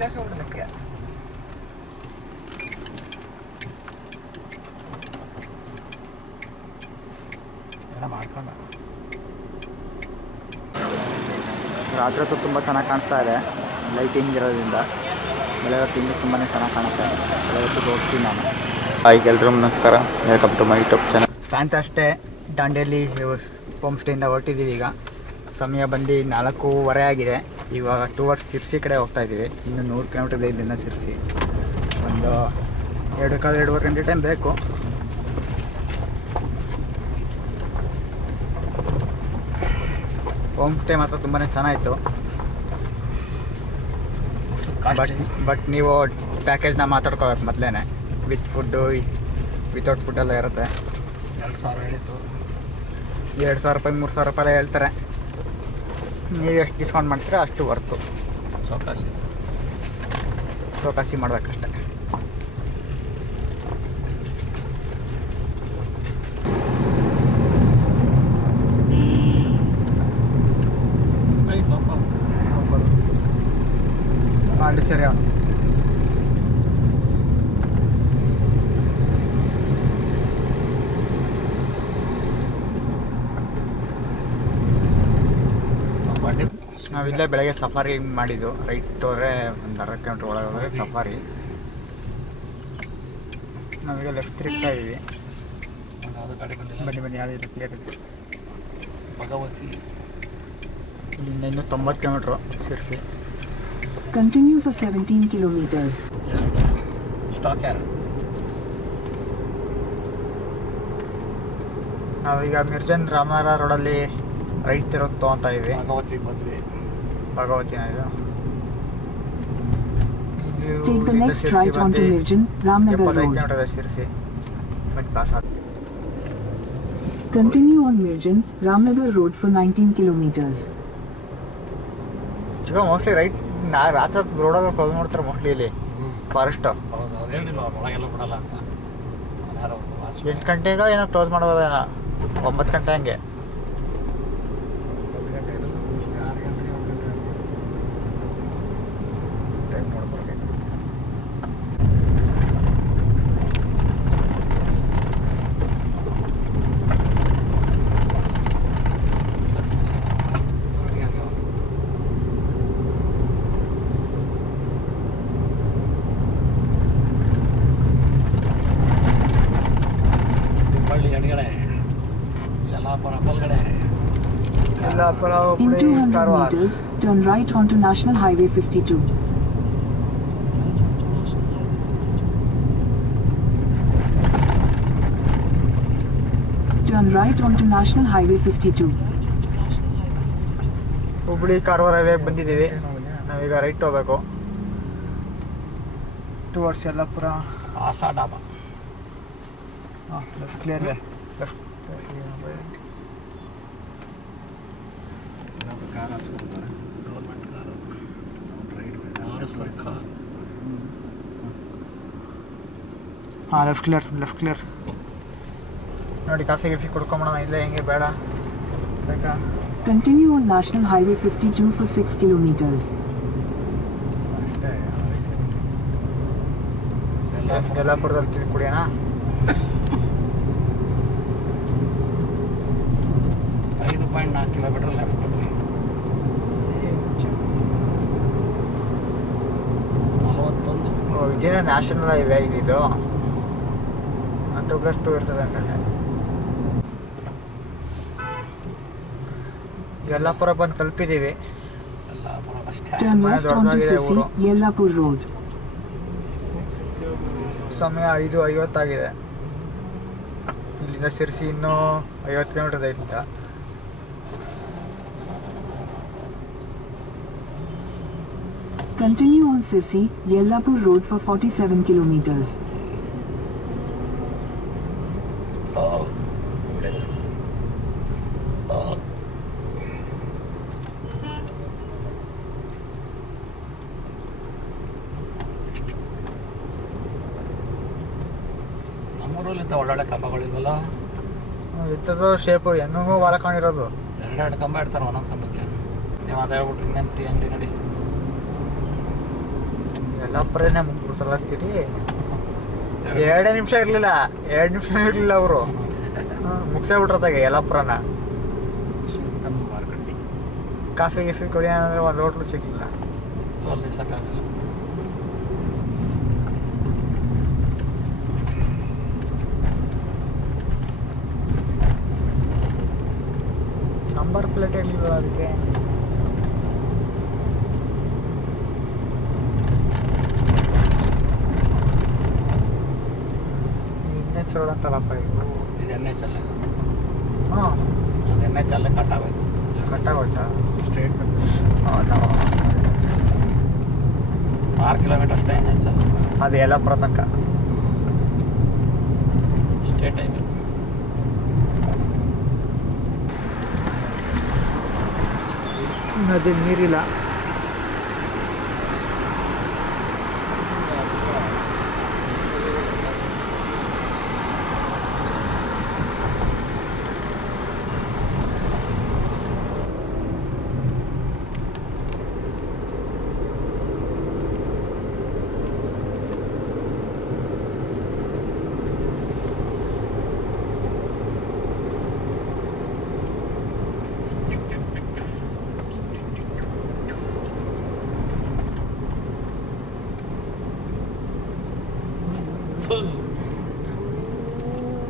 ರಾತ್ರಿ ಹೊತ್ತು ತುಂಬ ಚೆನ್ನಾಗಿ ಕಾಣಿಸ್ತಾ ಇದೆ ಲೈಟಿಂಗ್ ಇರೋದ್ರಿಂದ. ಬೆಳಗ್ಗೆ ತಿಂಡಿ ತುಂಬಾ ಚೆನ್ನಾಗಿ ಕಾಣುತ್ತೆ. ಬೆಳಗ್ಗೆ ಹೊತ್ತು ಹೋಗ್ತೀನಿ ನಾನು. ಹಾಯ್ ಎಲ್ರಿಗೂ ನಮಸ್ಕಾರ, welcome to my YouTube channel. Pant ಅಷ್ಟೇ ದಾಂಡೇಲಿ ಹೋಮ್ ಸ್ಟೇಯಿಂದ ಹೊರಟಿದ್ದೀವಿ. ಈಗ ಸಮಯ ಬಂದು 4:15 ಆಗಿದೆ. ಇವಾಗ ಟುವರ್ಡ್ಸ್ ಸಿರ್ಸಿ ಕಡೆ ಹೋಗ್ತಾ ಇದ್ದೀವಿ. ಇನ್ನು 100 ಕಿಲೋಮೀಟರ್ ಇಲ್ಲಿಂದ ಸಿರ್ಸಿ. ಒಂದು 2-2.5 ಗಂಟೆ ಟೈಮ್ ಬೇಕು. ಹೋಮ್ ಸ್ಟೇ ಮಾತ್ರ ತುಂಬಾ ಚೆನ್ನಾಗಿತ್ತು. ಬಟ್ ನೀವು ಪ್ಯಾಕೇಜ್ನ ಮಾತಾಡ್ಕೋಬೇಕು ಮೊದಲೇ. ವಿತ್ ಫುಡ್ಡು ವಿತೌಟ್ ಫುಡ್ಡೆಲ್ಲ ಇರುತ್ತೆ. 2,000 ಹೇಳಿತ್ತು. 2,000 ರೂಪಾಯಿ 3,000 ರೂಪಾಯಿ ಹೇಳ್ತಾರೆ. ನೀವು ಎಷ್ಟು ಡಿಸ್ಕೌಂಟ್ ಮಾಡ್ತೀರಾ ಅಷ್ಟು ವರ್ತು. ಚೌಕಾಸಿ ಮಾಡಬೇಕಷ್ಟೆ. ಪಾಂಡಿಚೇರಿ ಅವನು ನಾವಿಲ್ಲೇ ಬೆಳಗ್ಗೆ ಸಫಾರಿ ಮಾಡಿದ್ದು. ರೈಟ್ ಹೋದರೆ ಒಂದು 60 ಕಿಲೋಮೀಟ್ರ್ ಒಳಗೆ ಹೋದರೆ ಸಫಾರಿ. ನಾವೀಗ ಲೆಫ್ಟ್ ತಿರುಗ್ತಾ ಇದ್ದೀವಿ. ಬನ್ನಿ ಯಾವುದಿದೆ ಕ್ಲಿಯರ್ ಇದೆ. ಭಗವತಿ ಇಲ್ಲಿಂದ ಇನ್ನೂ 90 kilometre Sirsi. Continue for 17 kilometers. Stock ಯಾರು ನಾವೀಗ ಮಿರ್ಜನ್ ರಾಮನಗರ ರೋಡಲ್ಲಿ ರೈಟ್ ತಿರೋದು ತೊಗೊತಾ ಇದ್ವಿ. ಭಗವತಿಗೆ ಬಂದ್ವಿ. ಭಗವತಿನ ಇದು Take the next Sirsi right onto ಬಂದು Mirjan Ramnagar 75 Road. ಕಿಲೋಮೀಟರ್ ಇದೆ ಸಿರ್ಸಿ. ಮತ್ತೆ ಪಾಸ್ ಆದ. Continue on Mirjan Ramnagar Road for 19 kilometers. ಚಿಕ್ಕ ಮೋಸ್ಟ್ಲಿ ರೈಟ್ ರಾತ್ರಿ ರೋಡಲ್ಲಿ ಕಾಲ್ ಮಾಡ್ತಾರೆ ಮೋಸ್ಟ್ಲಿ ಇಲ್ಲಿ ಫಾರೆಸ್ಟ್. ಹೌದು, ಅವ್ರು ಹೇಳಿಲ್ಲ ಒಳಗೆಲ್ಲ ಬಿಡಲ್ಲ ಅಂತ. ಯಾರೋ 8 ಗಂಟೆಗೆ ಏನೋ ಕ್ಲೋಸ್ ಮಾಡೋದೇನೋ, 9 ಗಂಟೆ ಹಂಗೆ. ಟೈಮ್ ನೋಡ್ಬರ್ಬೇಕು. ಬಳ್ಳಿ ಎಡಗಡೆ, ಯಲ್ಲಾಪುರ ಬಲಗಡೆ. Yellapur In Hubli 200 Karwar. meters, turn right onto National Highway 52. Turn right onto National Highway 52. Hubli Karwar ಹೈವೇಗೆ ಬಂದಿದ್ದೀವಿ. ನಾವೀಗ ರೈಟ್ ಹೋಗ್ಬೇಕು ಟುವರ್ಡ್ಸ್ ಯಲ್ಲಾಪುರ. ಆಸಾ ಡಾಬಾ. ಹಾಂ ಲೆಫ್ಟ್ ಕ್ಲಿಯರ್ ಇದೆ. ಕಾರ್ ಹಾಕ್ಸ್ಕೊಂಡಿದ್ದಾರೆ, ಗೌರ್ಮೆಂಟ್ ಕಾರು. ಸರ್ಕಾರ ಹಾಂ ಲೆಫ್ಟ್ ಕ್ಲಿಯರ್. ನೋಡಿ ಕಾಫಿ ಕುಡ್ಕೊಂಬೋಣ. ಇಲ್ಲೇ ಹೆಂಗೆ ಬೇಡ ಬೇಕಾ? Continue on National Highway 52 for 6 kilometers. ಯಲ್ಲಾಪುರದಲ್ಲಿ ಕುಡಿಯೋಣ. 5.4 ಕಿಲೋಮೀಟರ್ ಲೆಫ್ಟ್. ಇದೇನ ನ್ಯಾಷನಲ್ ಹೈವೇ ಇದು. 2+2 ಇರ್ತದೆ ಅನ್ಕೊಂಡೆ. ಯಲ್ಲಾಪುರ ಬಂದು ತಲುಪಿದ್ದೀವಿ. ಯಲ್ಲಾಪುರ ಬಸ್ Turn ಮನೆ left onto ದೊಡ್ಡದಾಗಿದೆ ಊರು. Sirsi, Yellapur Road. ಸಮಯ 5:50 ಆಗಿದೆ. ಇಲ್ಲಿಂದ ಸಿರ್ಸಿ ಇನ್ನೂ 50 ಕಿಲೋಮೀಟರ್ ಐತಿಂದ. Continue on Sirsi, Yellapur Road for 47 kilometers. ನಮ್ಮೂರಲ್ಲಿಂದ ಒಳ್ಳೊಳ್ಳೆ ಕಂಬಗಳಿಲ್ವಲ್ಲ. ಎತ್ತದ ಶೇಪು ಹೆಂಗೂ ವಾಲಕೊಂಡಿರೋದು. 2 ಕಂಬ ಇಡ್ತಾರೆ ಒಂದೊಂದು ಕಂಬಕ್ಕೆ. ನೀವು ಅದೇ ಹೇಳ್ಬಿಟ್ರಿ ಇನ್ನೇನು ಟೀ ಅಂಗಡಿ ನಡಿ. ಯಲ್ಲಾಪುರನೇ ಮುಗ್ಬಿಡ್ತಾರಲ್ಲ ಸಿಟಿ. 2 ನಿಮಿಷ ಇರಲಿಲ್ಲ ಅವರು ಮುಗಿಸೇ ಬಿಟ್ರತಾಗ ಯಲ್ಲಾಪುರನ. ಕಾಫಿ ಗಿಫಿ ಕುಡಿಯೋಣ ಅಂದರೆ ಒಂದು ಹೋಟ್ಲು ಸಿಗಲಿಲ್ಲ. ಅಲ್ಲಿ ಸಾಕಾಗಲ್ಲ. ನಂಬರ್ ಪ್ಲೇಟ್ ಇರಲಿಲ್ಲ ಅದಕ್ಕೆ. NH ರೋಡ್ ಅಂತಲ್ಲಪ್ಪ ಇದು. ಇದು NH ಅಲ್ಲ, ಹಾಂ ಅದು NH ಅಲ್ಲೇ ಕಟ್ಟಾಗೋಯ್ತು. ಕಟ್ಟಾಗೋಯ್ತಾ? ಸ್ಟ್ರೇಟ್ ಹೌದಾ? 6 ಕಿಲೋಮೀಟರ್ ಅಷ್ಟೇ NH ಅಲ್ಲ. ಅದು ಯಲ್ಲಾಪುರ ತನಕ ಸ್ಟ್ರೇಟ್ ಆಯ್ತು. ನದಿ ನೀರಿಲ್ಲ.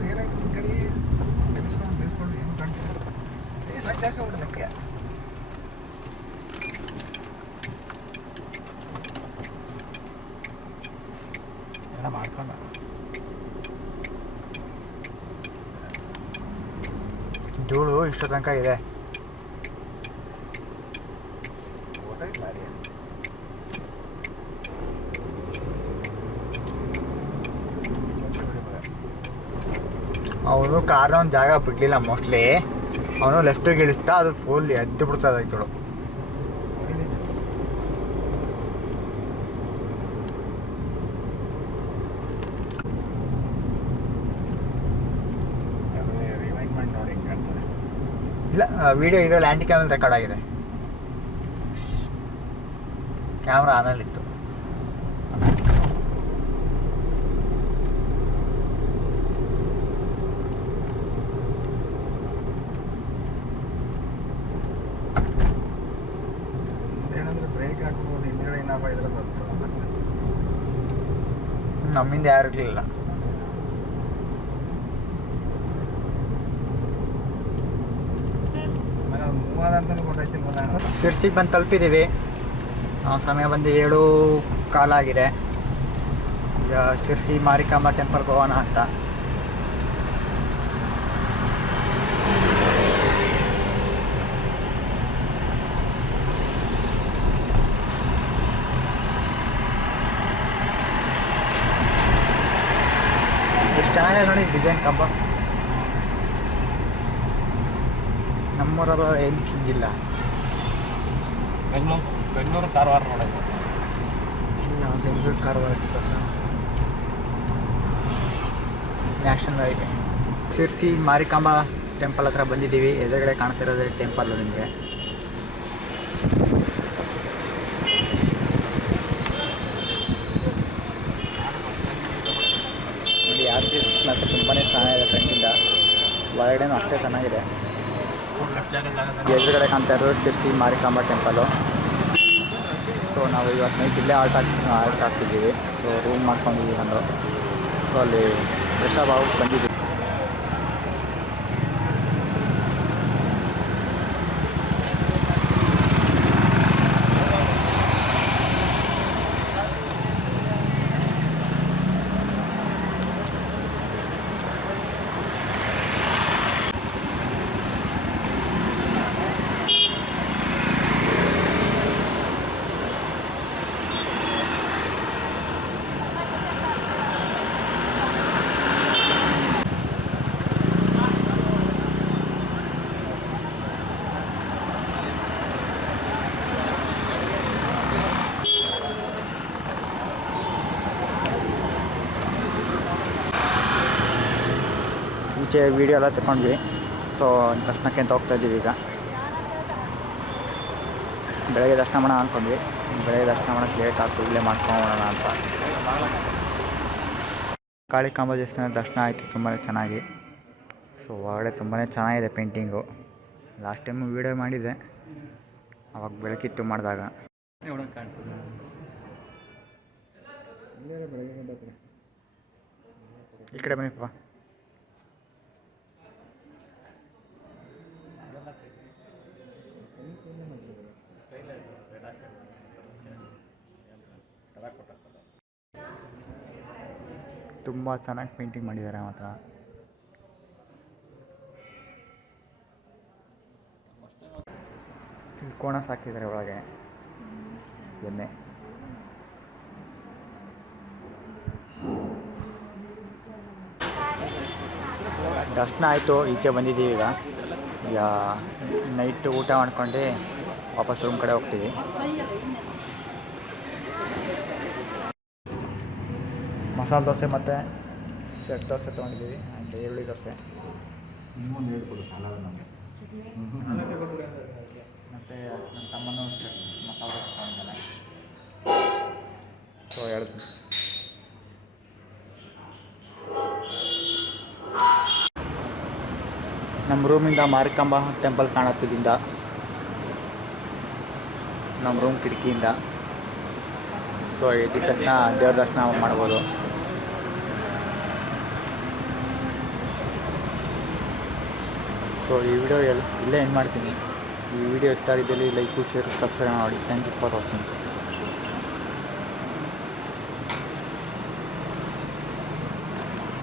ಏನಾಯ್ತು ನಿಮ್ಮ ಕಡೆ ಬೆಳೆಸ್ಕೊಂಡು ಏನು ಕಾಣ್ತಾರೆ? ಸಾಕು ಜಾಸ್ತಿ ಹೋಗ್ಬಿಡೋದಕ್ಕೆ. ಏನೋ ಮಾಡ್ಕೊಂಡ ಧೂಳು ಇಷ್ಟು ತನಕ ಇದೆ. ಅವನು ಕಾರ್ನ ಒಂದು ಜಾಗ ಬಿಡಲಿಲ್ಲ ಮೋಸ್ಟ್ಲಿ. ಅವನು ಲೆಫ್ಟಿಗೆ ಇಳಿಸ್ತಾ ಅದು ಫುಲ್ ಎದ್ದು ಬಿಡ್ತದೆ ಇದ್ದಳು. ಇಲ್ಲ ವಿಡಿಯೋ ಇದರಲ್ಲಿ ಆ್ಯಂಟಿ ಕ್ಯಾಮಲ್ಲಿ ರೆಕಾರ್ಡ್ ಆಗಿದೆ. ಕ್ಯಾಮ್ರಾ ಆನಲ್ಲಿತ್ತು. ಏನಂದ್ರೆ ಬ್ರೇಕ್ ಹಾಕ್ಬೋದು, ಹಿಂದ್ಗಡೆ ಇನ್ನೊಬ್ಬ ಇದ್ರೆ ಬರ್ಬೋದು. ನಮ್ಮಿಂದ ಯಾರು ಇರಲಿಲ್ಲ. ಶಿರ್ಸಿಗೆ ಬಂದು ತಲುಪಿದ್ದೀವಿ. ಸಮಯ ಬಂದು 7:15 ಆಗಿದೆ. ಈಗ ಶಿರ್ಸಿ ಮಾರಿಕಾಂಬಾ ಟೆಂಪಲ್ಗೆ ಹೋಗೋಣ ಅಂತ. ಎಷ್ಟು ಚೆನ್ನಾಗಿದೆ ನೋಡಿ ಡಿಸೈನ್ ಕಂಬ. ನಮ್ಮೂರಲ್ಲ ಏನು ಹಿಂಗಿಲ್ಲ. ಬೆಂಗಳೂರು ಕಾರವಾರ ನೋಡೋದು. Bengaluru Karwar express national highway. Sirsi Marikamba temple ಹತ್ರ ಬಂದಿದ್ದೀವಿ. ಎದುರುಗಡೆ ಕಾಣ್ತಿರೋದೇ ಟೆಂಪಲ್ಲು ನಿಮಗೆ. ನೋಡಿ ಯಾತ್ರೆ ಮಾತ್ರ ತುಂಬಾ ಚೆನ್ನಾಗಿದೆ. ಫ್ರೆಂಡಿಂದ ಒಳಗಡೆನೂ ಅಷ್ಟೇ ಚೆನ್ನಾಗಿದೆ. ಎದುರುಗಡೆ ಕಾಣ್ತಾ ಇರೋದು ಶಿರ್ಸಿ ಮಾರಿಕಾಂಬಾ ಟೆಂಪಲು. ಸೊ ನಾವು ಇವತ್ತು ನೈಟ್ ಇಲ್ಲೇ ಆಲ್ಟ್ ಆಗ್ತಿದ್ದೀವಿ. ಸೊ ರೂಮ್ ಮಾಡ್ಕೊಂಡಿದ್ದೀವಿ ನಾನು. ಸೊ ಅಲ್ಲಿ ಫ್ರೆಶ್ ಆಗಿ ಬಂದಿದ್ದೀವಿ. ಈಚೆ ವೀಡಿಯೋ ಎಲ್ಲ ತಗೊಂಡ್ವಿ. ಸೊ ದರ್ಶನಕ್ಕೆ ಅಂತ ಹೋಗ್ತಾ ಇದ್ದೀವಿ ಈಗ. ಬೆಳಗ್ಗೆ ದರ್ಶನ ಮಾಡೋಣ ಅಂದ್ಕೊಂಡ್ವಿ. ಬೆಳಗ್ಗೆ ದರ್ಶನ ಮಾಡೋಕ್ಕೆ ಲೇಟ್ ಆಗ್ತು, ಇಲ್ಲೇ ಮಾಡ್ಕೊಂಬೋಣ ಅಂತ. ಕಾಳಿಕಾಂಬ ದೇವಸ್ಥಾನ ದರ್ಶನ ಆಯಿತು ತುಂಬಾ ಚೆನ್ನಾಗಿ. ಸೊ ಒಳಗಡೆ ತುಂಬಾ ಚೆನ್ನಾಗಿದೆ ಪೇಂಟಿಂಗು. ಲಾಸ್ಟ್ ಟೈಮು ವೀಡಿಯೋ ಮಾಡಿದ್ದೆ, ಅವಾಗ ಬೆಳಕಿತ್ತು ಮಾಡಿದಾಗ. ಈ ಕಡೆ ಬನ್ನಿ ಪಾಪ. ತುಂಬ ಚೆನ್ನಾಗಿ ಪೇಂಟಿಂಗ್ ಮಾಡಿದ್ದಾರೆ ಮಾತ್ರ. ಕೋಣ ಸಾಕಿದ್ದಾರೆ ಒಳಗೆ ಎಮ್ಮೆ. ದರ್ಶನ ಆಯಿತು, ಈಚೆ ಬಂದಿದ್ದೀವಿ. ಈಗ ನೈಟ್ ಊಟ ಮಾಡ್ಕೊಂಡು ವಾಪಸ್ ರೂಮ್ ಕಡೆ ಹೋಗ್ತೀವಿ. ಮಸಾಲೆ ದೋಸೆ ಮತ್ತು ಸೆಟ್ ದೋಸೆ ತೊಗೊಂಡಿದ್ದೀವಿ, ಆ್ಯಂಡ್ ಈರುಳ್ಳಿ ದೋಸೆ. ಇನ್ನೊಂದು ಹೇಳ್ಕೊಡು ಸಾಲ ನಮಗೆ. ಮತ್ತು ನನ್ನ ತಮ್ಮನೂ ಮಸಾಲೆ ದೋಸೆ ತೊಗೊಂಡಿದ್ದಾನೆ. ಸೊ ಹೇಳ್ತೀನಿ. ನಮ್ಮ ರೂಮಿಂದ ಮಾರಿಕಾಂಬ ಟೆಂಪಲ್ ಕಾಣತ್ತಿದ್ದಿಂದ, ನಮ್ಮ ರೂಮ್ ಕಿಟಕಿಯಿಂದ. ಸೊ ಇದ್ದ ತಕ್ಷಣ ದೇವ್ರ ದರ್ಶನ ಮಾಡ್ಬೋದು. ಸೊ ಈ ವಿಡಿಯೋ ಇಲ್ಲೇ ಎಂಡ್ ಮಾಡ್ತೀನಿ. ಈ ವಿಡಿಯೋ ಇಷ್ಟ ಆಗಿದ್ದಲ್ಲಿ ಲೈಕು, ಶೇರ್, ಸಬ್ಸ್ಕ್ರೈಬ್ ಮಾಡಿ. Thank you for watching.